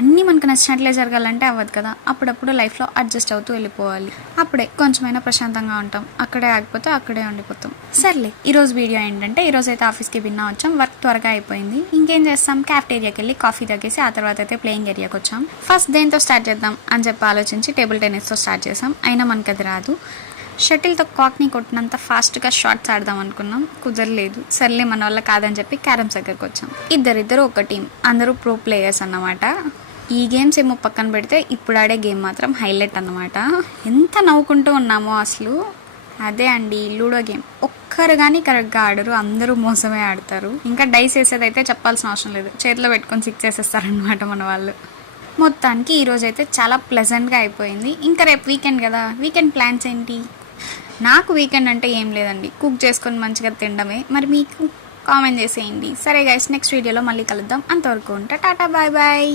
అన్నీ మనకు నచ్చినట్లే జరగాలంటే అవ్వదు కదా. అప్పుడప్పుడు లైఫ్లో అడ్జస్ట్ అవుతూ వెళ్ళిపోవాలి. అప్పుడే కొంచెమైనా ప్రశాంతంగా ఉంటాం. అక్కడే ఆగిపోతే అక్కడే ఉండిపోతాం. సర్లే, ఈరోజు వీడియో ఏంటంటే, ఈరోజు అయితే ఆఫీస్కి భిన్నా వచ్చాం. వర్క్ త్వరగా అయిపోయింది. ఇంకేం చేస్తాం, క్యాఫ్టేరియాకి వెళ్ళి కాఫీ తాగేసి ఆ తర్వాత అయితే ప్లేయింగ్ ఏరియాకి వచ్చాం. ఫస్ట్ దేంతో స్టార్ట్ చేద్దాం అని చెప్పి ఆలోచించి టేబుల్ టెన్నిస్తో స్టార్ట్ చేసాం. అయినా మనకు అది రాదు. షటిల్తో కాక్ని కొట్టినంత ఫాస్ట్గా షార్ట్స్ ఆడదాం అనుకున్నాం, కుదరలేదు. సర్లే, మన వల్ల కాదని చెప్పి క్యారమ్స్ దగ్గరకు వచ్చాం. ఇద్దరిద్దరు ఒక టీం, అందరూ ప్రో ప్లేయర్స్ అన్నమాట. ఈ గేమ్స్ ఏమో పక్కన పెడితే ఇప్పుడు ఆడే గేమ్ మాత్రం హైలైట్ అన్నమాట. ఎంత నవ్వుకుంటూ ఉన్నామో అసలు. అదే అండి లూడో గేమ్. ఒక్కరు కానీ కరెక్ట్గా ఆడరు, అందరూ మోసమే ఆడతారు. ఇంకా డైస్ వేసేది అయితే చెప్పాల్సిన అవసరం లేదు, చేతిలో పెట్టుకొని 6 వేసేస్తారనమాట మన వాళ్ళు. మొత్తానికి ఈరోజు అయితే చాలా ప్లెజెంట్గా అయిపోయింది. ఇంకా రేపు వీకెండ్ కదా, వీకెండ్ ప్లాన్స్ ఏంటి? నాకు వీకెండ్ అంటే ఏం లేదండి, కుక్ చేసుకొని మంచిగా తినడమే. మరి మీకు కామెంట్ చేసేయండి. సరే గైస్, నెక్స్ట్ వీడియోలో మళ్ళీ కలుద్దాం. అంతవరకు ఉంటా, టాటా బాయ్ బాయ్.